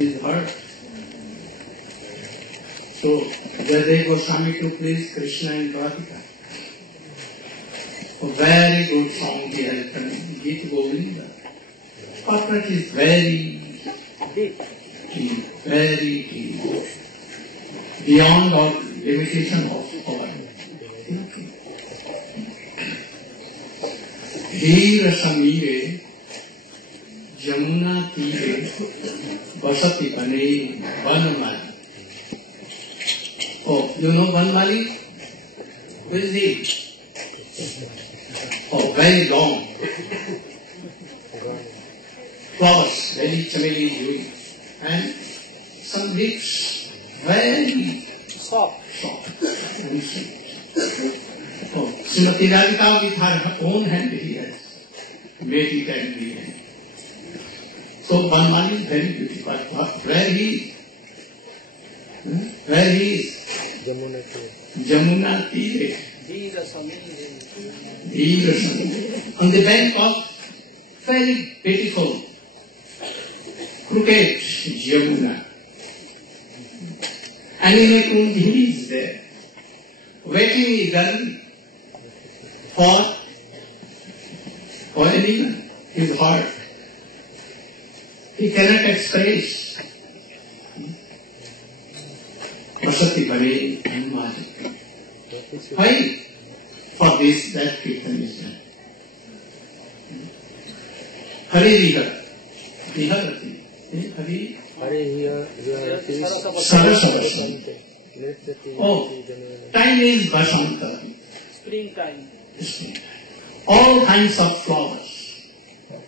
is hurt. So Jayadeva Goswami to please Krishna and Radhika. A very good song he has done, Gita Govinda. But it is very deep, very deep, beyond all limitation of our thinking. Dhira Samire Jamuna Tire Vasati Bane Vanmali. Oh, you know Vanmali? Where is he? Oh, very long. Flowers, very chameli, and some leaves, very soft and sweet. Oh, Srimati Radhika with her own hand he has made it and made it. So Vanmali is very beautiful, but where he is? Where he is? Jamuna Tire. On the bank of very beautiful crooked Jamuna. And in a kund he is there, waiting eagerly for anyone, his heart. He cannot express. Vasati Bane Anmali. Why? For this, that Kirtan is done. Hari Viharati. Hari Sarasarasam. Oh, time is Vasanta. Springtime. All kinds of flowers.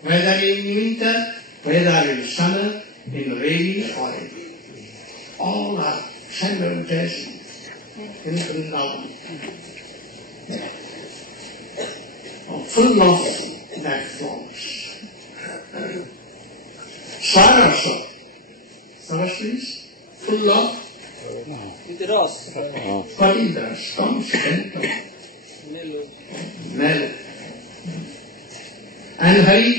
Whether in winter, whether in summer, in rainy or in all are simultaneous in Vrindavan. Full of that flowers. Sarasa. Sarasa means full of Kavindas, constant mellow. And Hari,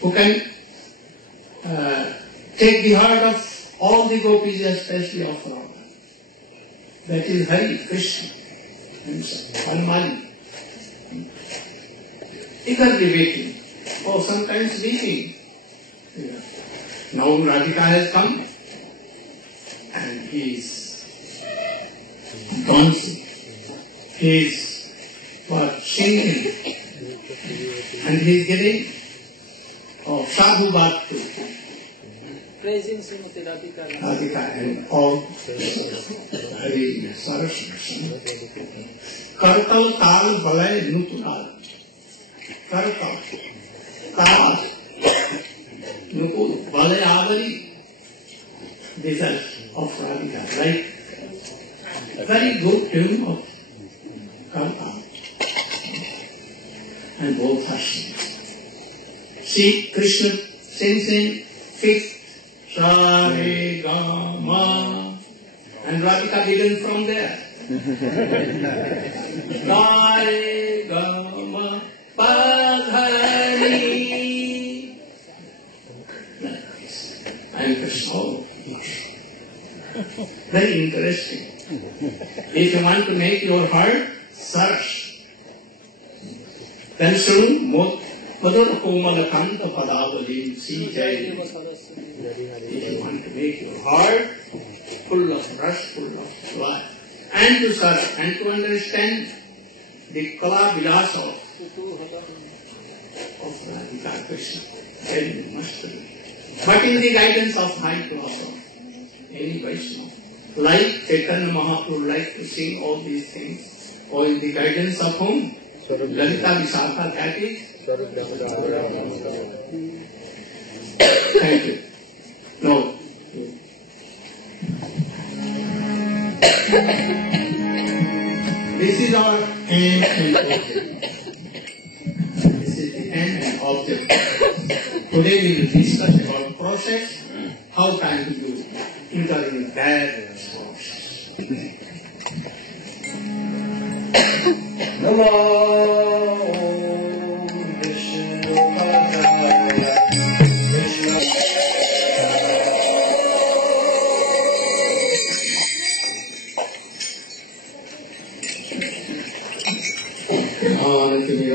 who can take the heart of all the gopis, especially of Radha. That is Hari, Krishna, Vanmali. Eagerly waiting, or sometimes weeping. Now Radhika has come, and he is dancing, he is singing, and he is giving sadhu bhakti. Praising Srimati Radhika. Radhika and all Hari Saraswati. Kartal Tal Balay Nutunal. Kartal Tal Nupur Balay Avari. These are of Radhika, right? A very good tune of Kartal. And both are singing. See Krishna sings fifth. Sare Gama, and Radhika began from there. Sare Gama Padhani, and Krishna. Very interesting. If you want to make your heart search, then soon Madhur Komal Kanta Padavali see Jai. If you want to make your heart full of rush, full of joy, and to serve, and to understand the Kala Vilasa of Radhika Krishna, then you must be. But in the guidance of high class of any Vaishnava, like Chaitanya Mahaprabhu, like to sing all these things, or in the guidance of whom? Lalita Visakha, that is? Thank you. No. This is our aim and object. This is the aim and object. Today we will discuss about process, how can you enter in various process. Namo Vishnu Padaya Vishnu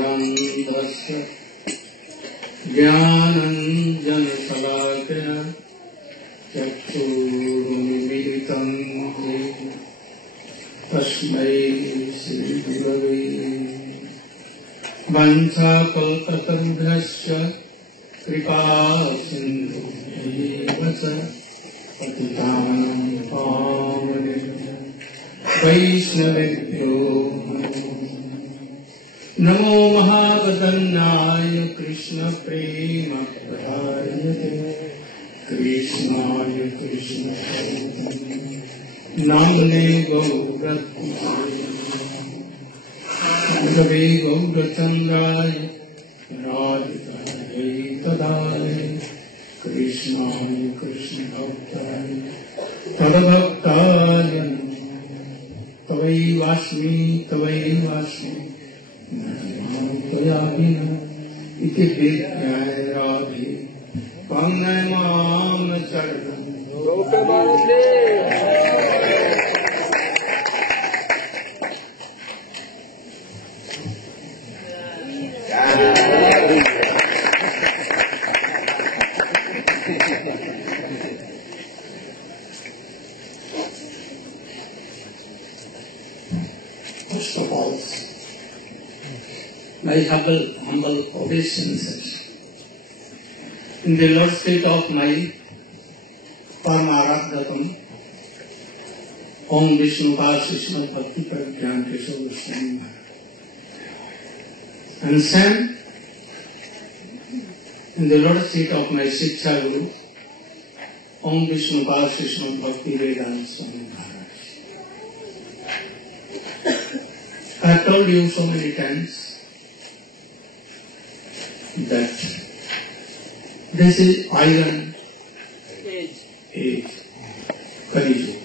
ज्ञानाञ्जनशलाकया ज्ञानाञ्जनशलाकया चक्षुरुन्मीलितं येन तस्मै श्रीगुरवे वञ्चाकल्पतरुभ्यश्च कृपासिन्धुभ्येव च पतितानां पावनेभ्यो वैष्णवेभ्यो नमो महावदन्नाय कृष्णप्रेमप्रदायते कृष्णाय कृष्णचैतन्य नाम्ने गौरवे गौरचन्द्राय राधिकायै तदाय कृष्णाय कृष्णभक्ताय तद्भक्ताय तवैवास्मि त्वया विना इति विज्ञाय राधे त्वं चरणं First of all, my humble obeisances in the Lord's feet of my Dharma Radhatam, Om Vishnu Krishna Bhakti Pragyan Keshav Goswami, and same in the Lord's feet of my Shiksha Guru, Om Vishnu Krishna Bhakti Vedanta Swami Maharaj. I have told you so many times that this is iron age, Kali Yuga.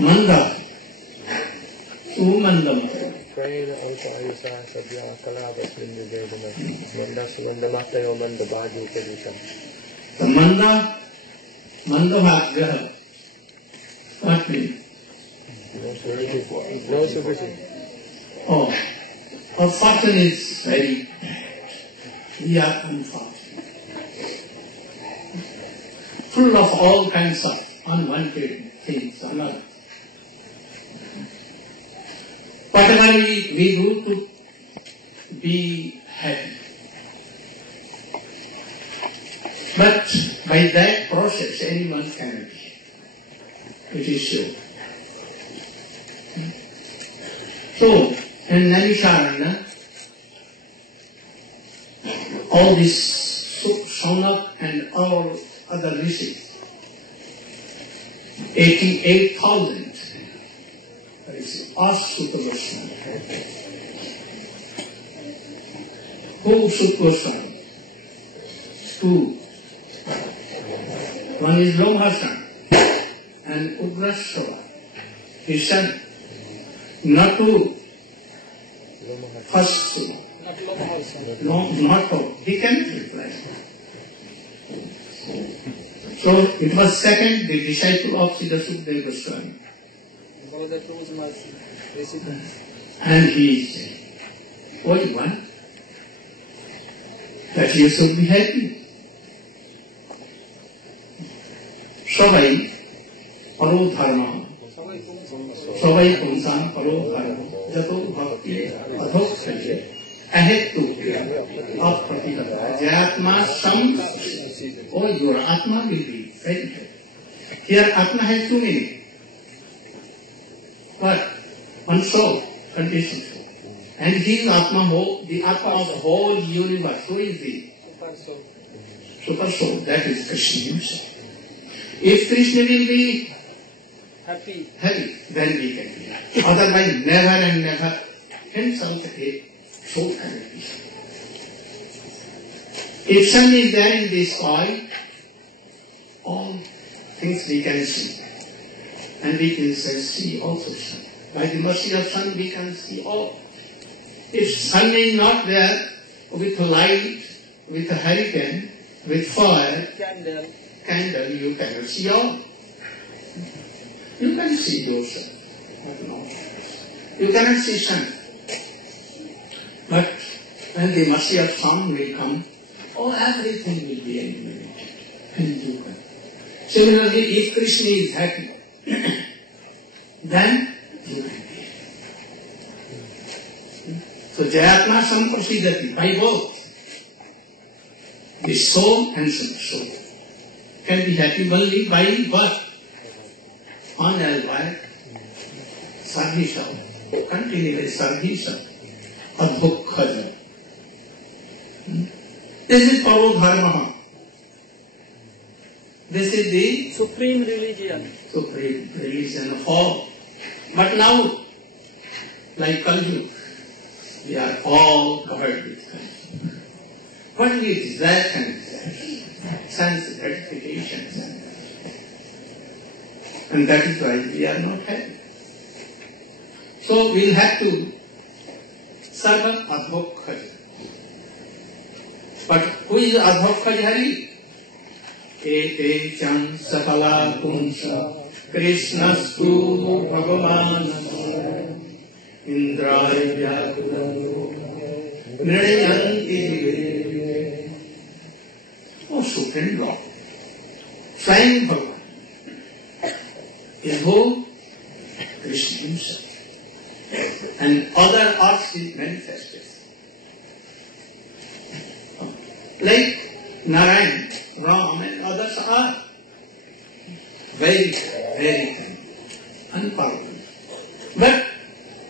Manda, Umandam. Praying also Ayusa Sabya Kalava Sindhu Vedana Manda Sundamatayo Manda Baju Kedusha. The Manda Bhagya, what means? No sufficient. Oh, our fortune is very bad. We are unfortunate. Full of all kinds of unwanted things and others. Whatever we do to be happy. But by that process anyone can be. It is sure. So, in Naimisharanya, all this Shaunak and all other rishis, 88,000 are Sutta Goswami. Who Sutta Goswami? Two. One is Lomhasan and Ugrashrava, his son. Not to first, no, not to, he can reply. So it was second, the disciple of Srila Gurudeva Goswami. And he said, what do you want? That you should be happy. Sabai, Paro Dharma. Sabai Kumsan Paro Dharma. Jato Bhakti Adhokshaye Ahetu Apratipata Jayatma Sam. Oh, your Atma will be very happy. Here Atma has two meanings. But one soul, conditioned soul. And he is Atma, the Atma of the whole universe. Who is he? Super soul. That is Krishna himself. If Krishna will be happy, then we can be happy. Otherwise, never and never himself a soul can be. If sun is there in the sky, all things we can see. And we can see also sun. By the mercy of sun, we can see all. If sun is not there, with light, with a hurricane, with fire, candle, you cannot see all. You can see yourself. You cannot see sun. But when the mercy of sun will come, everything will be eliminated. Similarly, if Krishna is happy, then you will be. So Jayatma Samprasidati, by both, the soul and soul can be happy only by birth, honored by service of, continuous service of bhakti. This is called Dharma. This is the supreme religion. Supreme religion of all. But now, like Kali, we are all covered with Kali. What we desire and sense gratifications, and that is why we are not happy. So we have to serve Adhokkhari. But who is Adhokkhari? Ete chan sakala kunsa Krishnastu Bhagavan Indraya Vyakudanu Nirayanti. Oh, Supreme Lord, Flying Bhagavan is who? Krishna himself. And other arts is manifested. Like Narayan, Ram and others are very, very unpowerful. But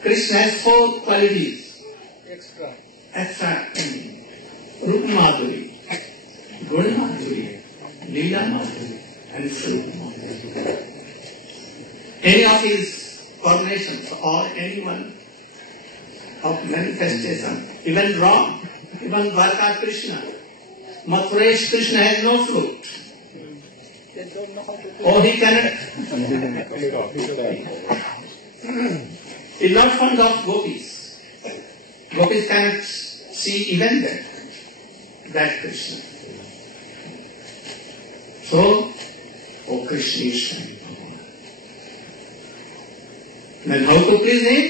Krishna has 4 qualities. Extra. Rupa Madhuri, Guna Madhuri, Leela Madhuri, and Srila Madhuri. Any of his formations or anyone of manifestation, even Ram, even Dwarka Krishna, Mathuresh Krishna has no flute. Or he cannot. He is not fond of gopis. Gopis cannot see even that Krishna. So, O Krishna is shining. Then how to please him?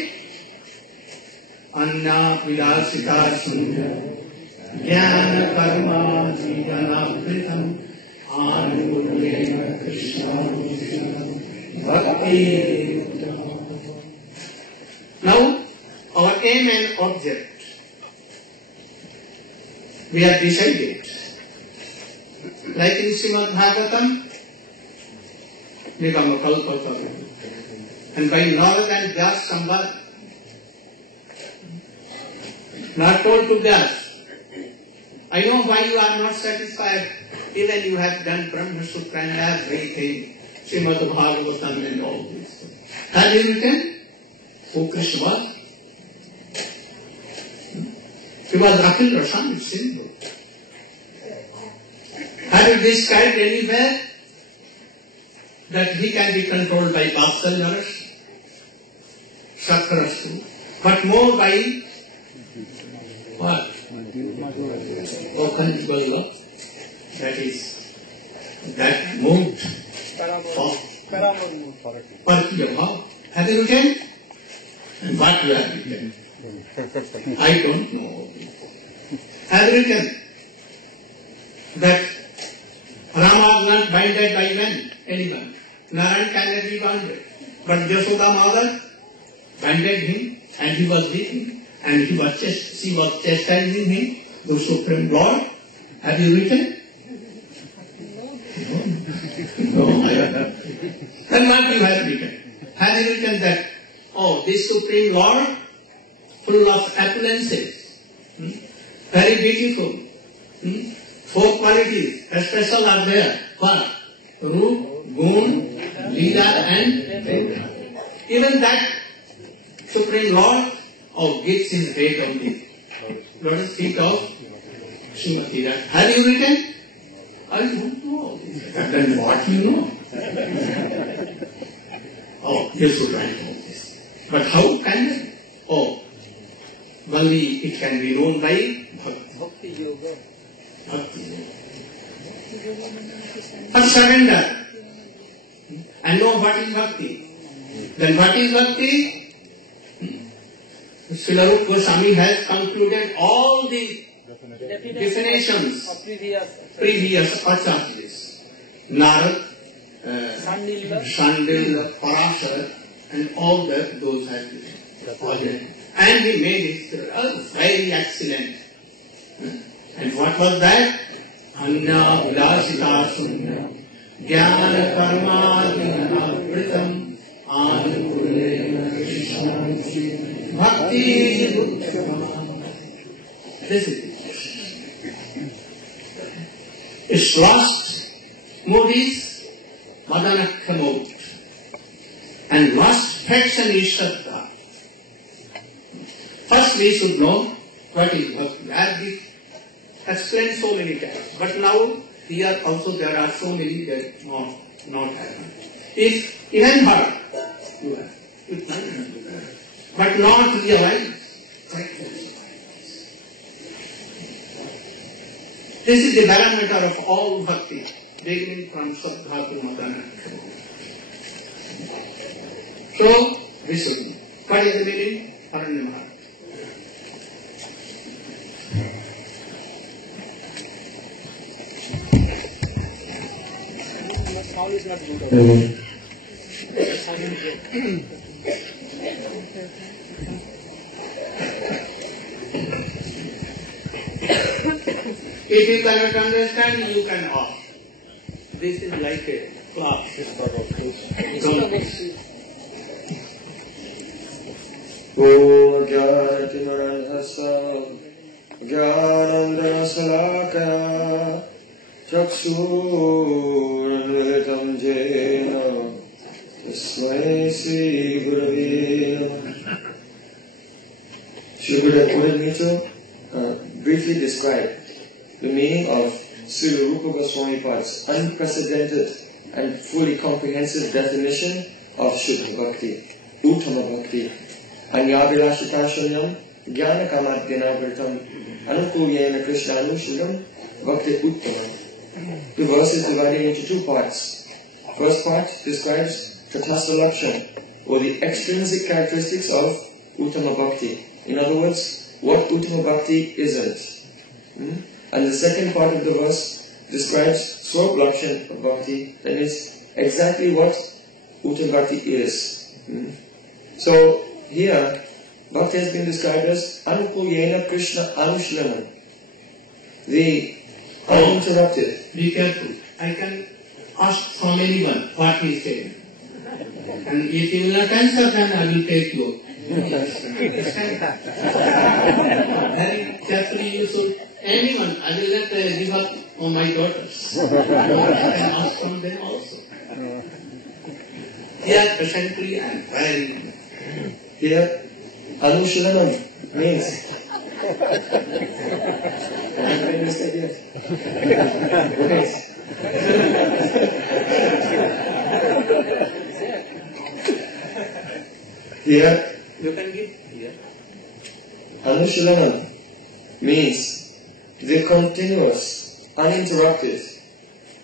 Anna Vilasita Sundha Jnana Karma Jivana Pritam Anurvena Krishna Bhakti. Now, our aim and object, we have decided. Like in Srimad Bhagavatam, Nigama Kalpataru. And by knowledge and just Sambhad, not told to just, I know why you are not satisfied, even you have done Brahma Sutra and everything, Srimad Bhagavatam and all this. Have you written? Who Krishna was? He was Akhil Rasan, it's simple. Have you described anywhere that he can be controlled by Vatsalyaras, Sakrasu, but more by what? Authentic love. That is, that mood of Parkya. Have you written? And what you have written? I don't know. Have you written that Rama was not binded by men, anyone. Narayan cannot be bounded. But Jashoda mother binded him, and he was beaten, and she was chastising him, the Supreme Lord. Have you written? No, I have not. Then what you have written? Have you written that, oh, this Supreme Lord, full of appearances, very beautiful, 4 qualities, special are there. What? Roop, Gun, Leela and Vedana. Even that Supreme Lord gives his head on the lotus feet of Srimati Radha. Have you written? I don't know. Then what you know? You should write all this. But how can it? Only it can be known by Bhakti Yoga. Bhakti Yoga. But surrender. I know what is Bhakti. Then what is Bhakti? Srila Rupa Goswami has concluded all the definitions of previous acharyas. Narad, Sandil, Parashar, and all that, those have been. And he made it very excellent. And what was that? Anya Vilasita Sunya Jnana Karma Vritam Anupurena Bhakti. This is it. Its last mode is Madanakkha mode. And last fraction is Shraddha. First we should know what is bhakti. As we explained so many times. But now here also there are so many that not happen. If even heard, but not realized. This is the barometer of all bhakti, beginning from Shraddha to Madanakkha. So, this is what is the meaning? Aranyamara. Sound is not good. If you cannot understand, you can ask. This is like a class. Om Jnanatinarandhasa Jnanandana Salakaya Chakshurunvilitam Jena Tasmai Sri Gurave Namaha. Should we recommend me to briefly describe the meaning of Srila Rupa Goswami Pad's unprecedented and fully comprehensive definition of Shuddha Bhakti, Uttama Bhakti, Anyavilashitashanyam Jnana Kamadhyanavartam Anukulyena Krishna Anushulam Bhakti Uttama. The verse is divided into two parts. First part describes Tatastha Lakshan, or the extrinsic characteristics of Uttama Bhakti. In other words, what Uttama Bhakti isn't. And the second part of the verse describes Swarup Lakshan of Bhakti, that is exactly what Uttama Bhakti is. So here, Bhakti has been described as Anukulyena Krishna Anushlanam, the uninterrupted. Be careful. I can ask from anyone what he is saying. And if you will not answer, then I will take you. Very carefully you should. Anyone, I will not give up on my daughters. I can ask from them also. Here, presently, I am very. Here, Anushlanam means. Here, you can give here. Anushlanam means the continuous, uninterrupted,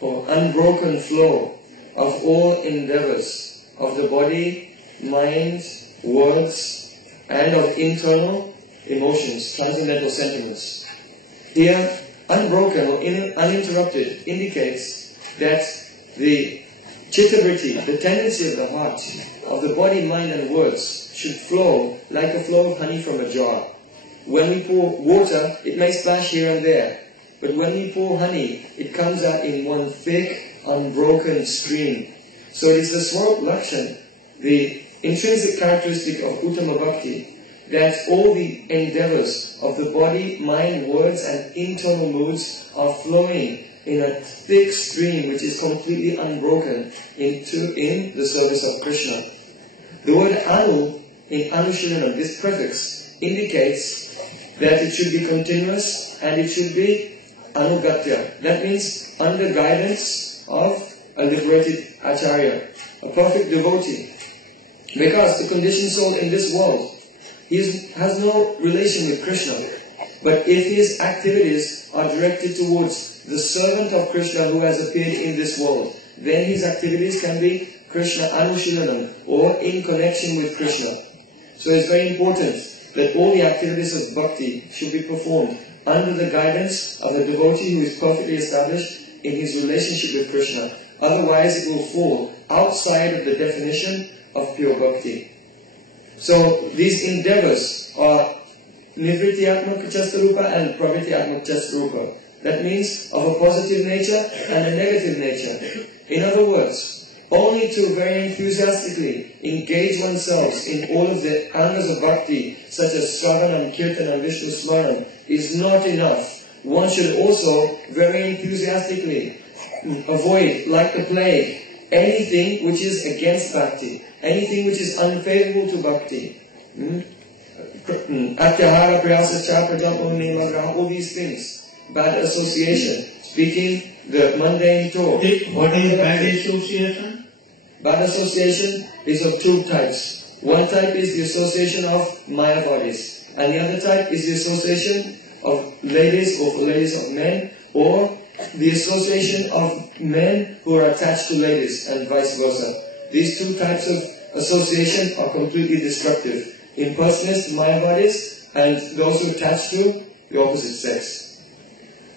or unbroken flow of all endeavors of the body, mind, words, and of internal emotions, transcendental sentiments. Here, unbroken or uninterrupted indicates that the chittavriti, the tendency of the heart, of the body, mind, and words should flow like a flow of honey from a jar. When we pour water, it may splash here and there, but when we pour honey, it comes out in one thick, unbroken stream. So it is the Swarup Lakshan, the intrinsic characteristic of Uttama Bhakti, that all the endeavors of the body, mind, words, and internal moods are flowing in a thick stream which is completely unbroken in the service of Krishna. The word Anu in Anushlanam, this prefix, indicates that it should be continuous and it should be Anugatya. That means under guidance of a liberated Acharya, a perfect devotee. Because the conditioned soul in this world, he has no relation with Krishna. But if his activities are directed towards the servant of Krishna who has appeared in this world, then his activities can be Krishna Anushlanam, or in connection with Krishna. So it's very important that all the activities of bhakti should be performed under the guidance of a devotee who is perfectly established in his relationship with Krishna. Otherwise it will fall outside of the definition of pure bhakti. So these endeavors are Nivrityatmak Chastarupa and Pravityatmak Chastarupa. That means of a positive nature and a negative nature. In other words, only to very enthusiastically engage oneself in all of the angas of bhakti, such as Shravanam, Kirtanam, Vishnu Smaranam, is not enough. One should also very enthusiastically avoid, like the plague, anything which is against bhakti, anything which is unfavorable to bhakti. Atyahara, Priyasa, Chapra, all these things. Bad association, speaking the mundane talk. What is bad association? Bad association is of two types. One type is the association of Mayavadis, and the other type is the association of ladies or ladies of men, or the association of men who are attached to ladies, and vice versa. These two types of association are completely destructive. Impersonalists, Mayavadis, and those who attach to the opposite sex.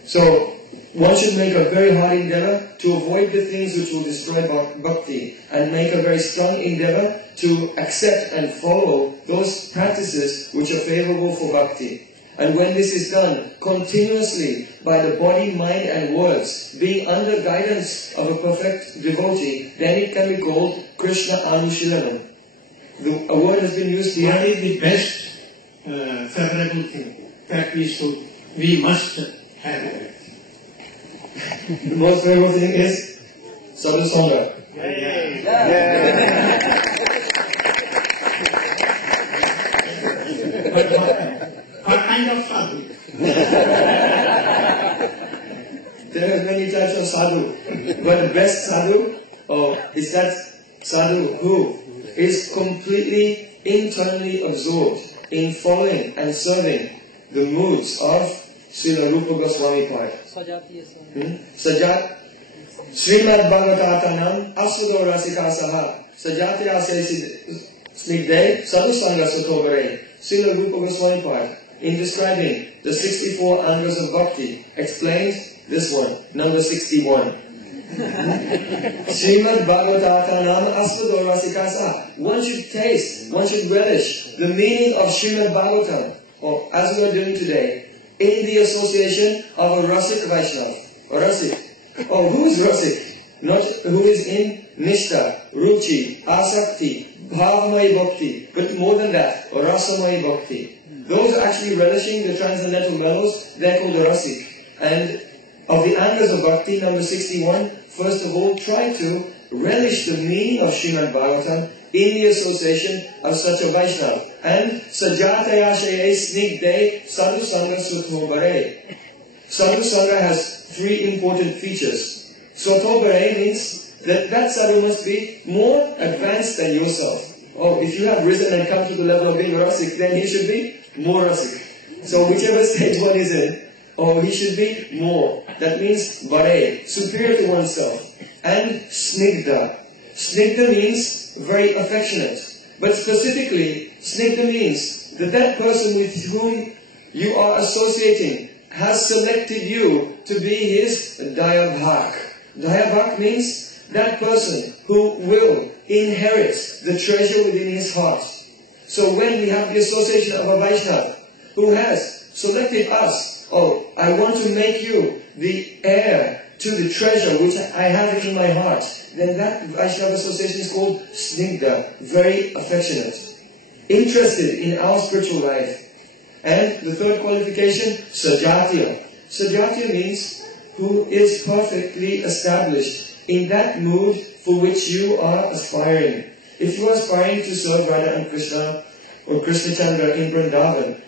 So, one should make a very hard endeavor to avoid the things which will destroy bhakti, and make a very strong endeavor to accept and follow those practices which are favorable for bhakti. And when this is done continuously by the body, mind and words, being under guidance of a perfect devotee, then it can be called Krishna Anushilanam. A word has been used here. What is the best favorable thing that we must have? The most favorable thing is sadhusanga. What kind of sadhu? There are many types of sadhu, but the best sadhu is that sadhu who is completely internally absorbed in following and serving the moods of Srila Rupa Goswami Pai. Sajat Srimad Bhagavatanam Asudo Rasikasaha Sajatya Snigde Sadhusanga Sutobare. Srila Rupa Goswami Pai, in describing the 64 angas of bhakti, explains this one, number 61. Srimad Bhagavatanam Asudo Rasikasa. One should taste, one should relish the meaning of Srimad Bhagavatam, or as we are doing today, in the association of a Rasik Vaishnava. A Rasik. Oh, who is Rasik? Not who is in Nishta, Ruchi, Asakti, Bhavamai Bhakti, but more than that, Rasamai Bhakti. Those actually relishing the transcendental mellows, they're called Rasik. And of the angas of Bhakti, number 61, first of all, try to relish the meaning of Srimad Bhagavatam in the association of such a Vaishnava. And Sajataya Shaye Snigde Sadhu Sangha Sutobare. Sadhu Sangha has three important features. Sutobare means that sadhu must be more advanced than yourself. Oh, if you have risen and come to the level of being Rasik, then he should be more Rasik. So whichever stage one is in, he should be more. That means Bare, superior to oneself. And Snigda. Snigda means very affectionate. But specifically, Snigda means that person with whom you are associating has selected you to be his Dayabhak. Dayabhak means that person who will inherit the treasure within his heart. So when we have the association of a Vaishnava who has selected us, I want to make you the heir to the treasure which I have in my heart, then that Vaishnava association is called Snigda, very affectionate, interested in our spiritual life. And the third qualification, Sajatya. Sajatya means who is perfectly established in that mood for which you are aspiring. If you are aspiring to serve Radha and Krishna or Krishna Chandra in Vrindavan,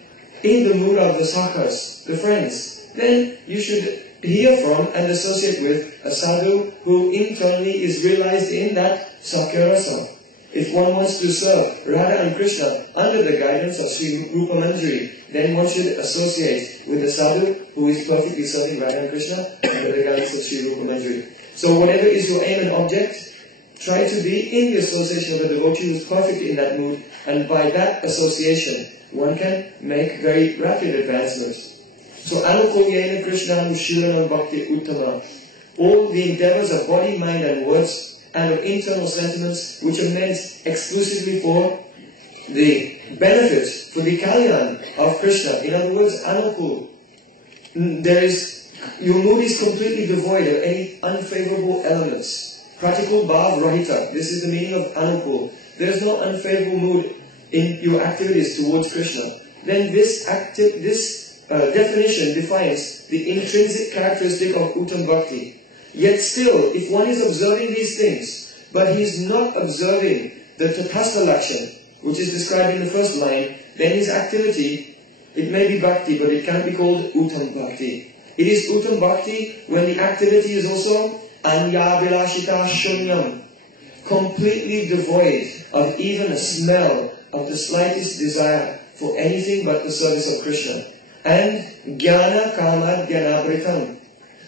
in the mood of the Sakhas, the friends, then you should hear from and associate with a sadhu who internally is realized in that Sakhya Rasa. If one wants to serve Radha and Krishna under the guidance of Sri Rupa Manjari, then one should associate with a sadhu who is perfectly serving Radha and Krishna under the guidance of Sri Rupa Manjari. So whatever is your aim and object, try to be in the association of a devotee who is perfect in that mood, and by that association, one can make very rapid advancements. So, Anukulyena Krishna Anushilana Bhakti Uttama. All the endeavors of body, mind and words and of internal sentiments which are meant exclusively for the benefit, for the kalyan of Krishna. In other words, Anukul. Your mood is completely devoid of any unfavorable elements. Practical bhav rahita. This is the meaning of Anukul. There is no unfavorable mood in your activities towards Krishna. Then this definition defines the intrinsic characteristic of Uttam Bhakti. Yet still, if one is observing these things, but he is not observing the tatastha lakshan, which is described in the first line, then his activity, it may be bhakti, but it can't be called Uttam Bhakti. It is Uttam Bhakti when the activity is also anyabilashita shunyam, completely devoid of even a smell of the slightest desire for anything but the service of Krishna. And jnana kama jnanabritam.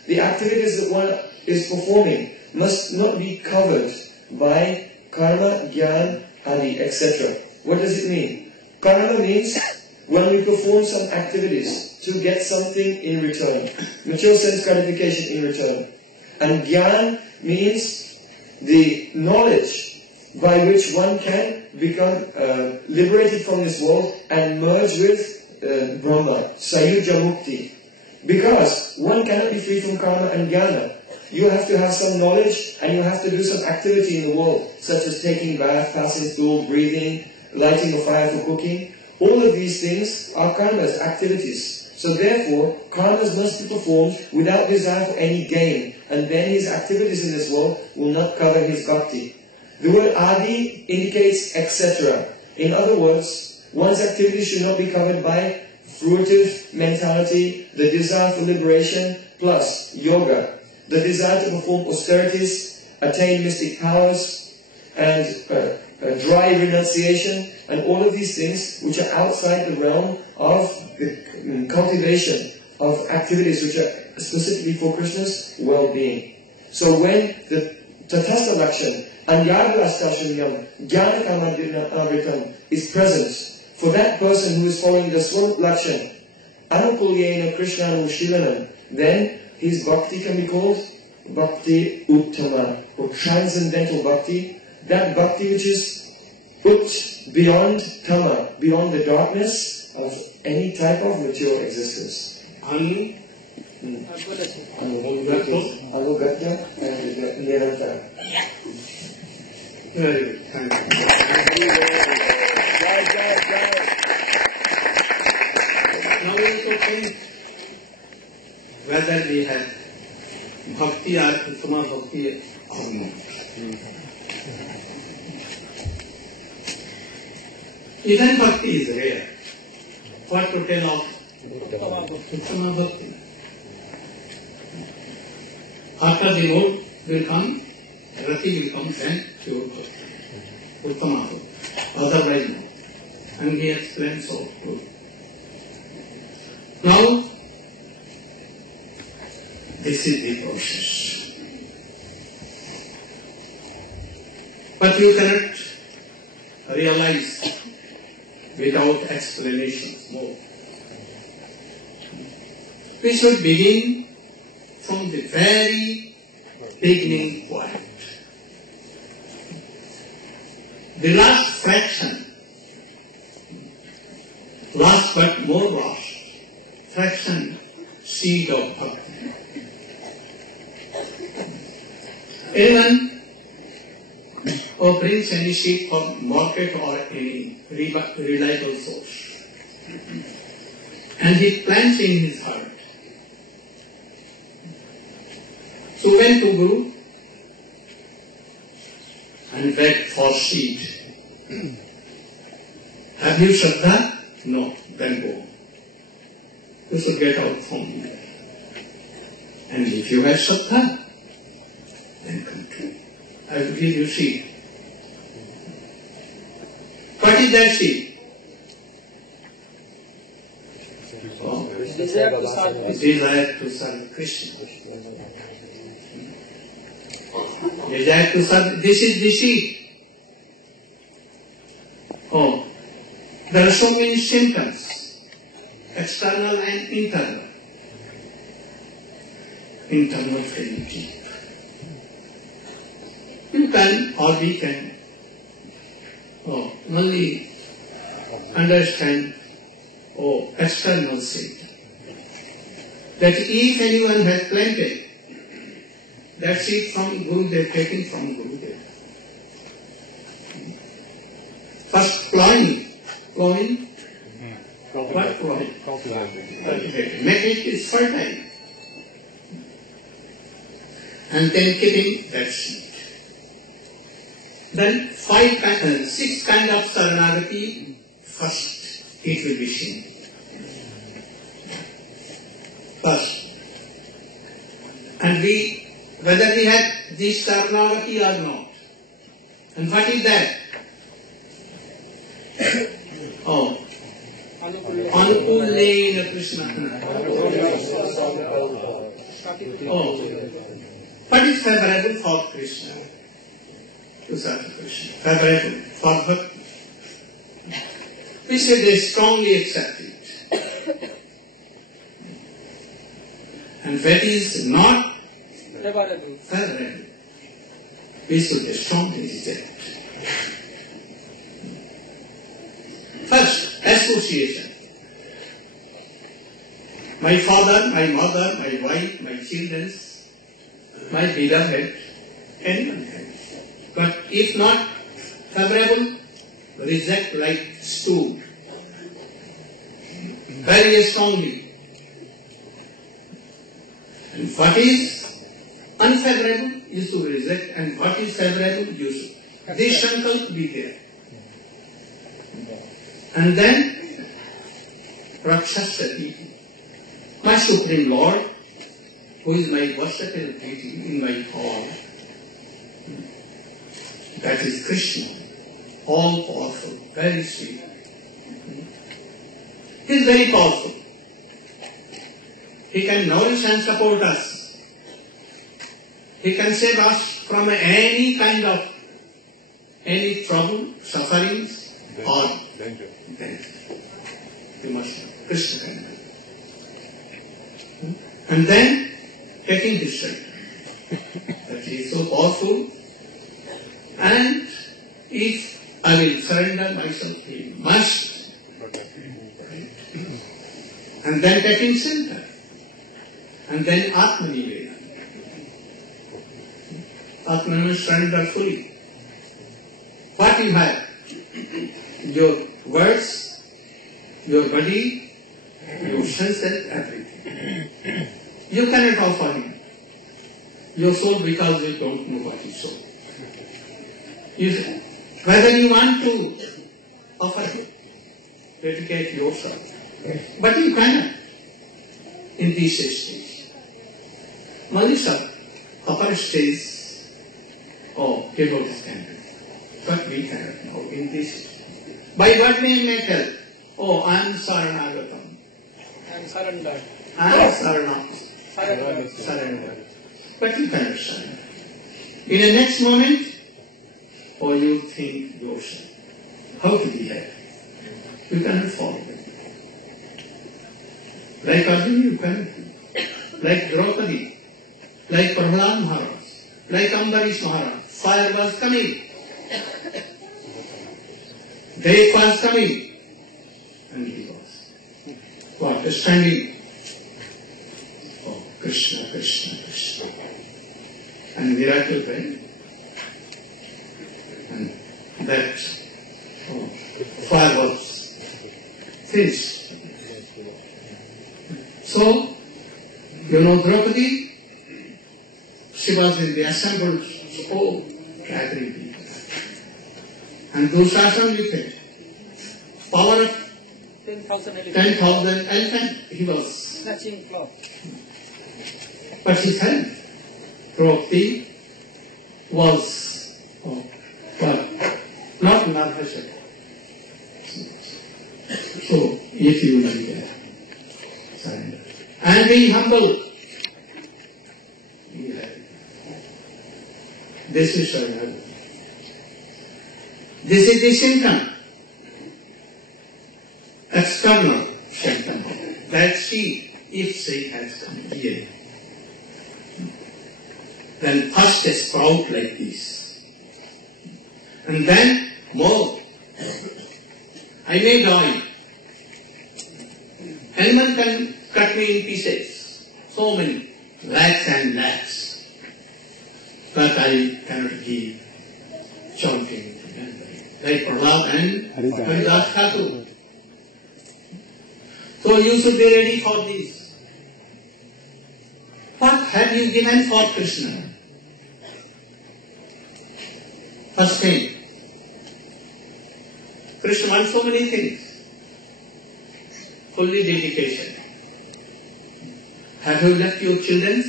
The activities that one is performing must not be covered by karma, jnana, adi, etc. What does it mean? Karma means when we perform some activities to get something in return, mature sense gratification in return. And jnana means the knowledge by which one can become liberated from this world and merge with Brahma, Sayuja Mukti. Because one cannot be free from karma and jnana. You have to have some knowledge and you have to do some activity in the world, such as taking bath, passing stool, breathing, lighting a fire for cooking. All of these things are karmas, activities. So therefore, karmas must be performed without desire for any gain, and then his activities in this world will not cover his bhakti. The word adi indicates etc. In other words, one's activities should not be covered by fruitive mentality, the desire for liberation, plus yoga, the desire to perform austerities, attain mystic powers, and dry renunciation, and all of these things which are outside the realm of the cultivation of activities which are specifically for Krishna's well-being. So when the tatastha lakshan and yadavastashanyam jnana kama jnanabritam is present for that person who is following the swarup lakshan, anukulyena Krishna anushilana, then his bhakti can be called bhakti uttama, or transcendental bhakti, that bhakti which is beyond tama, beyond the darkness of any type of material existence. Anugata and niranta. Very good. Thank you. Now we will think whether we have bhakti or uttama bhakti or not. Even bhakti is rare. What to tell of uttama bhakti? After the mood will come, rati will come, then pure bhakti, uttama bhakti. Otherwise no. And he explains so too. Now, this is the process. But you cannot realize without explanation more. We should begin from the very beginning point. The last fraction, last but more last, fraction seed of bhakti. Anyone who brings any seed from market or any reliable source, and he plants in his heart. So went to Guru and begged for seed. Have you Shraddha? No, then go. You should get out from here. And if you have Shraddha, then continue. I will give you seed. What is that seed? Desire to serve Krishna. Desire to serve, this is the seed. Oh. There are so many symptoms, external and internal. Internal feeling deep. You can or we can only understand external symptom. That if anyone has planted that seed from Gurudev, taken from Gurudev. First plowing. What plowing? Cultivating. Make it fertile. And then keeping that seed. Then 6 kind of saranagati, first it will be seen. First. And whether we have this saranagati or not. And what is that? Anukulena Krishna. What is favorable for Krishna? To serve Krishna. Favorable for bhakti. We say they strongly accept it. And that is not favorable. We should strongly reject. First, association. My father, my mother, my wife, my children, my beloved, anyone can. But if not favorable, reject like stool. Very strongly. And what is unfavorable, you should reject, and what is favorable, you should. This sankalp be there. And then, Rakshasati, my Supreme Lord, who is my versatile deity in my hall, that is Krishna, all powerful, very sweet. He is very powerful. He can nourish and support us. He can save us from any kind of, any trouble, sufferings, or danger. You must know. Krishna can do. And then, taking his strength. That he is so powerful. And if I will surrender myself, he must. And then taking center. And then Atmaniveda. Atmaniveda surrender fully. What you have? Your words, your body, your senses, everything. You cannot offer him your soul because you don't know what is soul. Whether you want to offer him, dedicate yourself, but you cannot in this stage. Malisa, upper stage, devotees can do. But we cannot know in this. By what name may tell? I am Saranagatam. I am surrendered. I am surrendered. But you cannot surrender. In the next moment, you think yourself. How to behave? You cannot follow it. Like Arjuna, you cannot do. Like Draupadi, like Prahlad Maharaj, like Ambarish Maharaj. Fire was coming. Death was coming. And he was standing. Krishna, Krishna, Krishna. And miracle came. And that fire was finished. So, Draupadi, she was in the assembled gathering people. And Dushasana with it. Power of 10,000 elephants, he was snatching cloth. But he felt Draupadi was not nervous at all. So, if you will be there, surrender. And be humble. This is surrender. This is the symptom. external strength. That seed, if seed has come here, then first a sprout like this, and then more. I may die. Anyone can cut me in pieces, so many, lakhs and lakhs, but I cannot give chanting. Like Prahlad and Haridas Thakur. So you should be ready for this. What have you given for Krishna? First thing, Krishna wants so many things. Fully dedication. Have you left your children,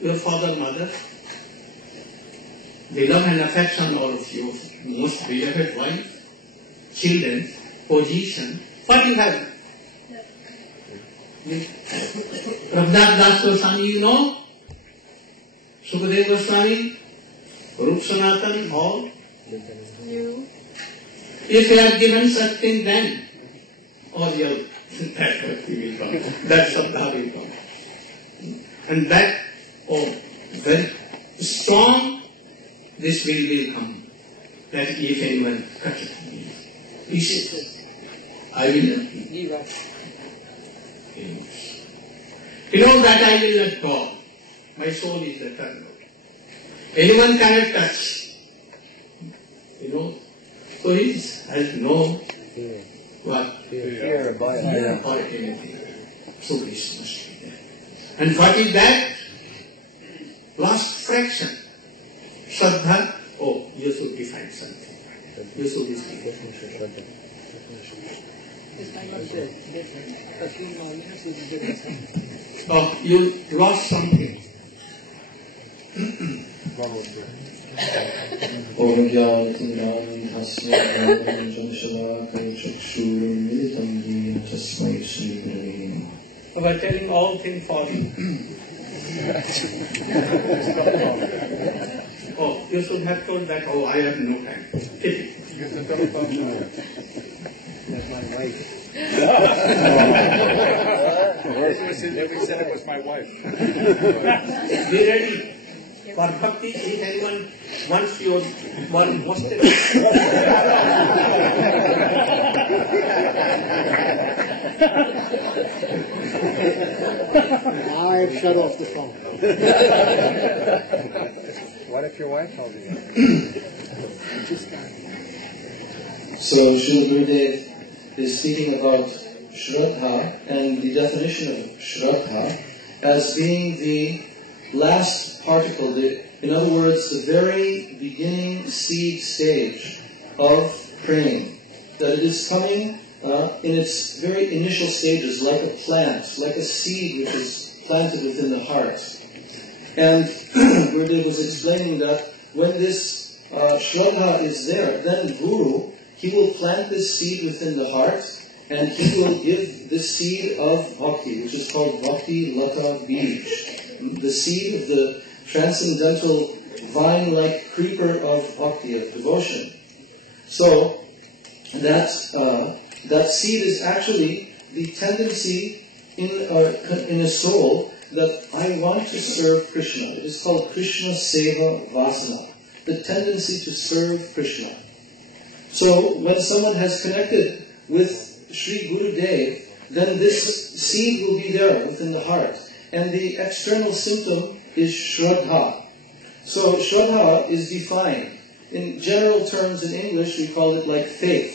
your father, mother? The love and affection of your most beloved wife, children, position. What you have? Raghunath Das Goswami, you know? Sukadeva Goswami, Rup Sanatan, all? If you have given such thing, then all your that will come. That Shraddha will come. And that, very strong, this will come. That if anyone touches me, I will not give up. You know that I will not go. My soul is eternal. Anyone cannot touch. You know. So he has no fear or anything. So this must be there. And what is that? Last fraction. Shraddha. Oh, you should define something. You should define. Oh, you lost something. We're telling all things for you. Oh, you should have told that, oh, I have no time. Take it. That's my wife. Every said it was my wife. Be ready for bhakti. If anyone wants your one most I've shut off the phone. What if your wife calls you? So Srila Gurudeva is speaking about Shraddha and the definition of Shraddha as being the last particle, in other words, the very beginning seed stage of praying. That it is coming in its very initial stages like a plant, like a seed which is planted within the heart. And Gurudeva was explaining that when this Shraddha is there, then Guru, he will plant this seed within the heart, and he will give the seed of bhakti, which is called bhakti lata bij, the seed of the transcendental vine-like creeper of bhakti, of devotion. So that seed is actually the tendency in a soul that I want to serve Krishna. It is called Krishna Seva Vasana, the tendency to serve Krishna. So when someone has connected with Sri Gurudeva, then this seed will be there within the heart. And the external symptom is Shraddha. So Shraddha is defined. In general terms in English, we call it like faith.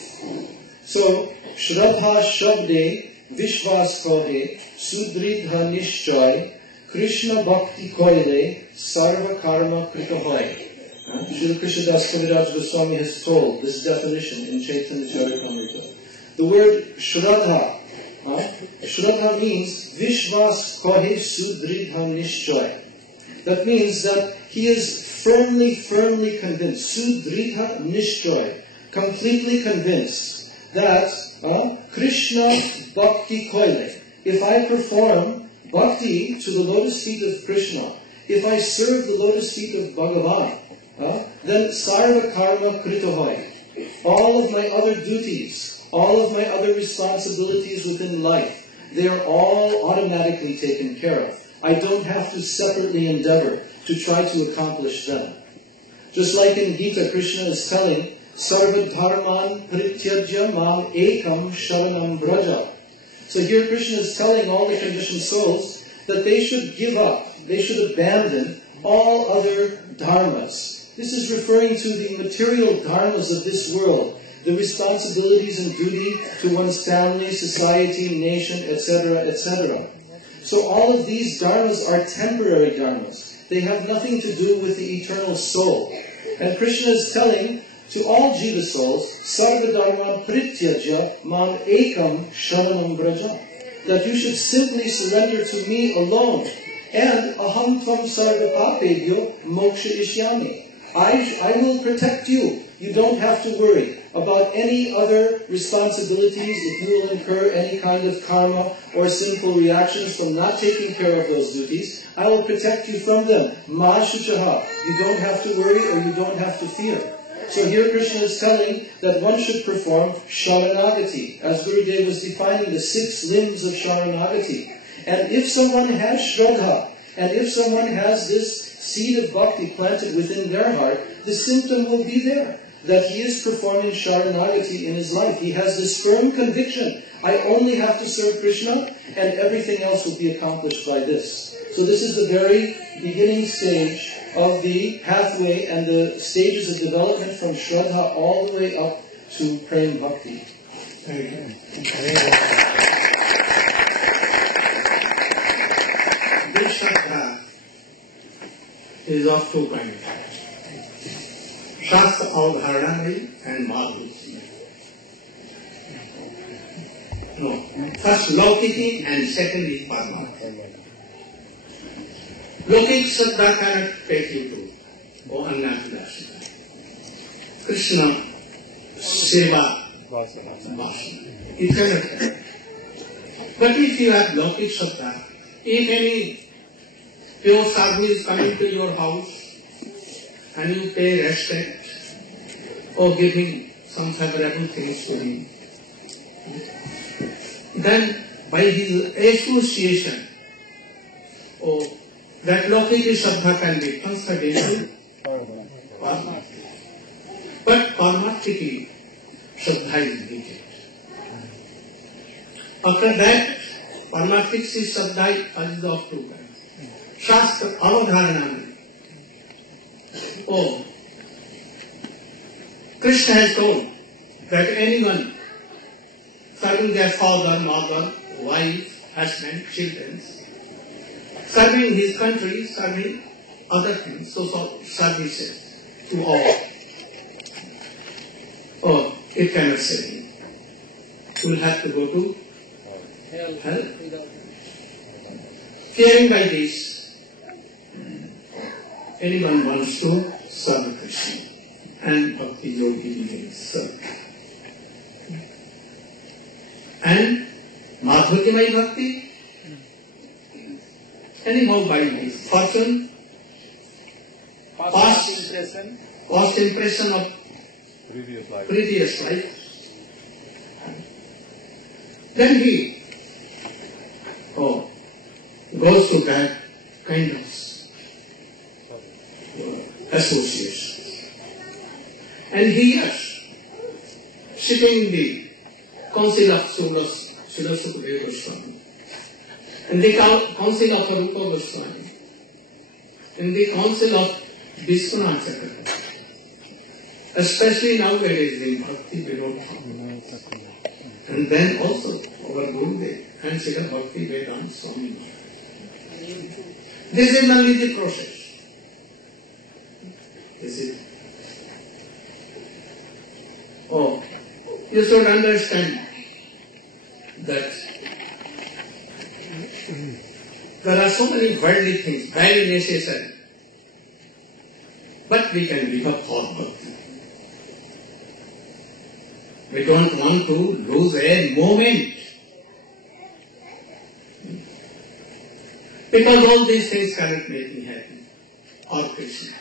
So Shraddha Shabde Vishwas Kohe Sudridha Nishchay Krishna Bhakti Koile Sarva Karma Krita Hoy. Srila Krishnadas Kaviraj Goswami has told this definition in Chaitanya Charitamrita. The word Shraddha, Shraddha means Vishwas Kohe Sudridha Nishchay. That means that he is firmly convinced, Sudridha Nishchay, completely convinced that Krishna Bhakti Koile, if I perform bhakti to the lotus feet of Krishna, if I serve the lotus feet of Bhagavan, then sarva karma krita hoy. All of my other duties all of my other responsibilities within life, they are all automatically taken care of. I don't have to separately endeavor to try to accomplish them. Just like in Gita, Krishna is telling, Sarva dharman prityajya mam ekam sharanam braja. So here Krishna is telling all the conditioned souls that they should give up, they should abandon all other dharmas. This is referring to the material dharmas of this world, the responsibilities and duty to one's family, society, nation, etc., etc. So all of these dharmas are temporary dharmas. They have nothing to do with the eternal soul. And Krishna is telling to all jiva souls, Sarva dharma prityajya mam ekam sharanam braja, that you should simply surrender to me alone. And aham tvam sarva papebhyo moksha ishyami. I will protect you. You don't have to worry about any other responsibilities if you will incur any kind of karma or sinful reactions from not taking care of those duties. I will protect you from them. Ma shuchaha. You don't have to worry or you don't have to fear. So here Krishna is telling that one should perform sharanagati, as Gurudeva is defining the 6 limbs of sharanagati. And if someone has shraddha, and if someone has this seed of bhakti planted within their heart, the symptom will be there, that he is performing sharanagati in his life. He has this firm conviction, I only have to serve Krishna, and everything else will be accomplished by this. So this is the very beginning stage of the pathway and the stages of development from Shraddha all the way up to Prem Bhakti. This Shraddha is of 2 kinds. Shastra Avdharanari and Madhurti. No, first Laukiki and second is Paramatma. Lokik Shraddha cannot take you to, or unnatural Shraddha. Krishna Seva Vasana. It cannot take. But if you have Lokik Shraddha, if any pure sadhu is coming to your house and you pay respect or give him some favorable things to him, then by his association, or that Lokiki Shraddha can be transferred into Paramatma. But Paramatmiki Shraddha is needed. After that, Paramatmiki Shraddha is of 2 kinds. Shastra Avadharanani. Oh, Krishna has told that anyone serving their father, mother, wife, husband, children, serving his country, serving other things, social services to all. Oh, it cannot save him. You will have to go to hell. Caring by this, anyone wants to serve Krishna, and Bhakti Yogi means serve. And Madhurtimai Bhakti, anyhow by his fortune, past impression of previous life. Then he goes to that kind of association. And he is sitting in the council of Srila Gurudeva Goswami, in the council of Rupa Goswami, in the council of Vishwanath Chakravarti, especially nowadays in Bhakti Vinod, and then also our Gurudev and Srila Bhakti Vedanta Swami. This is only the process. This is. Oh, you should understand that there are so many worldly things, very necessary, but we can give up for Bhakti. We don't want to lose a moment. Because all these things cannot make me happy or Krishna.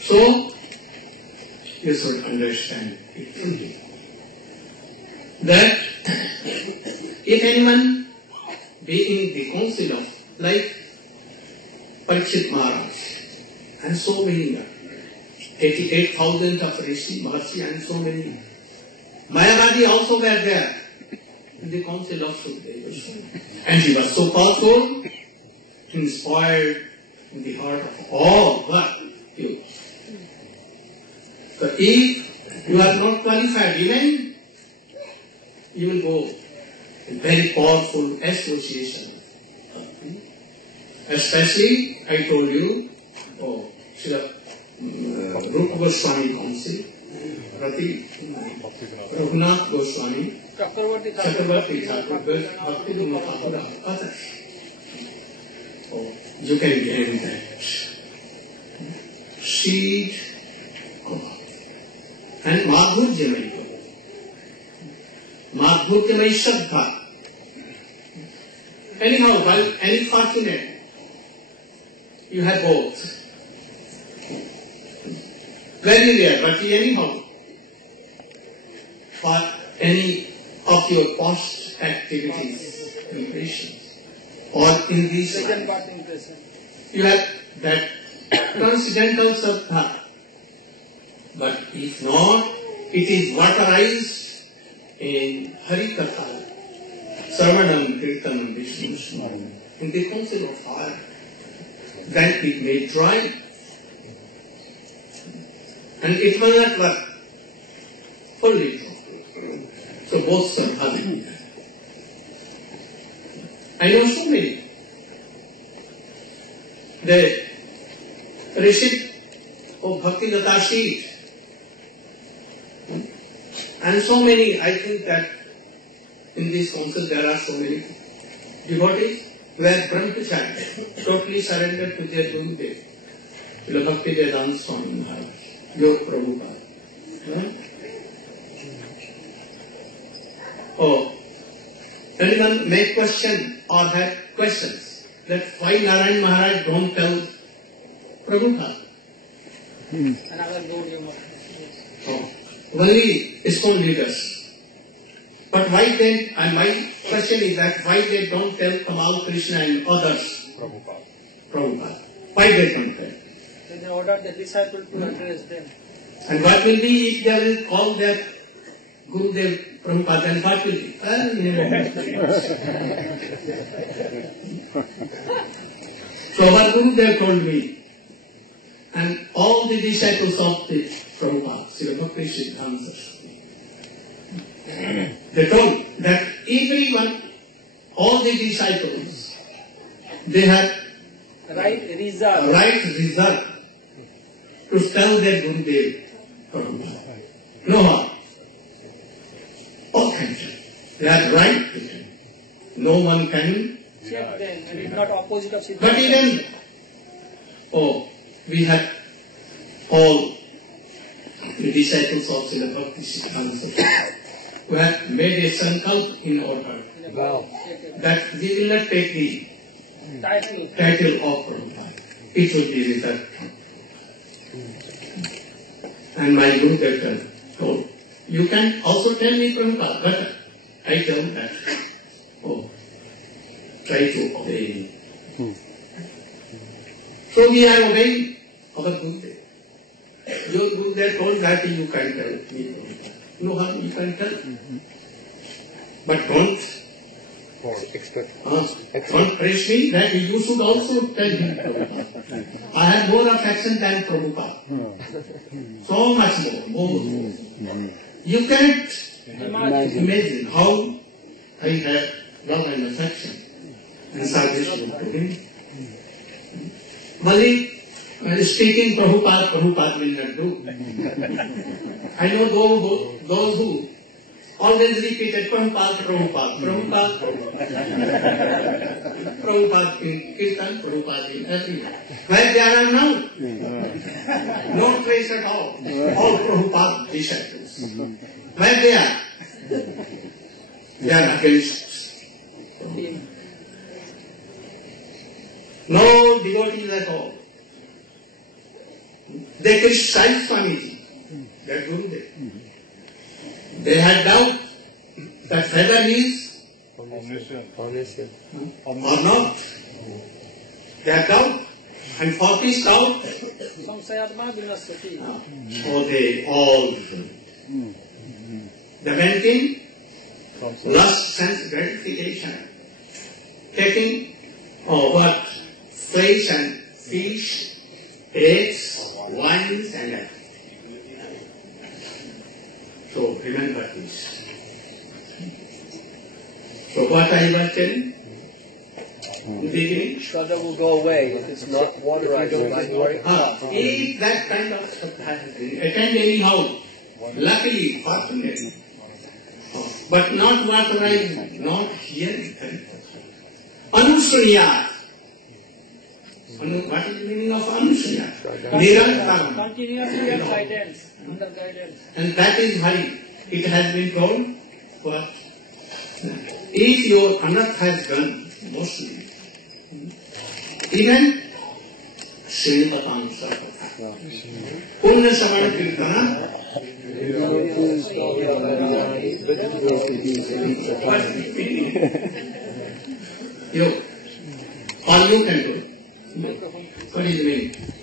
So, you should understand it fully. that if anyone be in the council of, like Parikshit Maharaj, and so many, 88,000 of Rishi, Maharshi, and so many. Mayavadi also were there in the council of Sukadeva. And he was so powerful, inspired in the heart of all the youths. So if you are not qualified, even you will go in very powerful association. Especially, I told you, Srila Rupa Goswami Council, Raghunath Goswami, Chakravarti Thakur, Bhakti Thakur, others. You can get that seed and Madhurjamai. Madhurjamai Shraddha. Anyhow, while any fortunate, you have both. Very rare, but anyhow, for any of your past activities, impressions, or in these life, you have that transcendental sattva. But if not, it is vaporized in Hari Katha, Sarvanam, Kirtanam, Vishnu, in the council of fire, that it may dry. And it will not work fully. So both survive. I know so many. The receipt of Bhakti Lata sheet. And so many, I think that in this council there are so many devotees who are brahmachari, totally surrendered to their Gurudev. Srila Bhakti Vedanta Swami Maharaj. Your Prabhupada. Right? Anyone may question or have questions that why Narayan Maharaj don't tell Prabhupada? Only ISKCON leaders. But why then, and my question is that why they don't tell Kamal Krishna and others? Prabhupada. Why they don't tell? In order the disciple to address them. And what will be if they will call their Gurudev Prabhupada, then what will be? So our Gurudev told me, and all the disciples of the Prabhupada, Srila Bhakti Siddhanta Saraswati, they told that everyone, all the disciples, they have right result to tell their Gurudev Prabhupada. No harm. All kinds. They are right to tell. No one can check them, and it's not opposite of Siddhanta. But even, we have all the disciples of Srila Bhakti Siddhanta who have made a sankalp in our heart that we will not take the title of Prabhupada. It will be reserved. And my Gurudev told, you can also tell me Prabhupada, but I tell that, try to obey me. So we are obeying our Gurudev. Your Gurudev told that you can tell me. No harm, you can tell. But don't praise me that you should also tell me. I have more affection than Prabhupada. So much more. You can't imagine how I have love and affection and salvation to him. Only speaking Prabhupada will not do. I know those who always repeated Prabhupada in Kirtan, Prabhupada in everywhere. Where they are now? No trace at all. All Prabhupada disciples. Where they are? They are against. No devotees at all. They criticized Swamiji, their Gurudev. They had doubt That feather is Omniscient. or not. They are doubt. And for this doubt, Samsayatma vinasyati. oh, they all. The main thing, lust, sense gratification, taking what flesh and fish, eggs, wines, and that. So remember this. So what I was telling? Shraddha will go away if it's not waterized. If that kind of attend anyhow, luckily, fortunately, but not waterized, not hearing. Anusriya. What is the meaning of Anusriya? Nirantaram. Continuously under guidance. And that is why it has been told, what? If your anarth has done, mostly, even Srila Punya Samana Kirtana, all you can do. What is the meaning?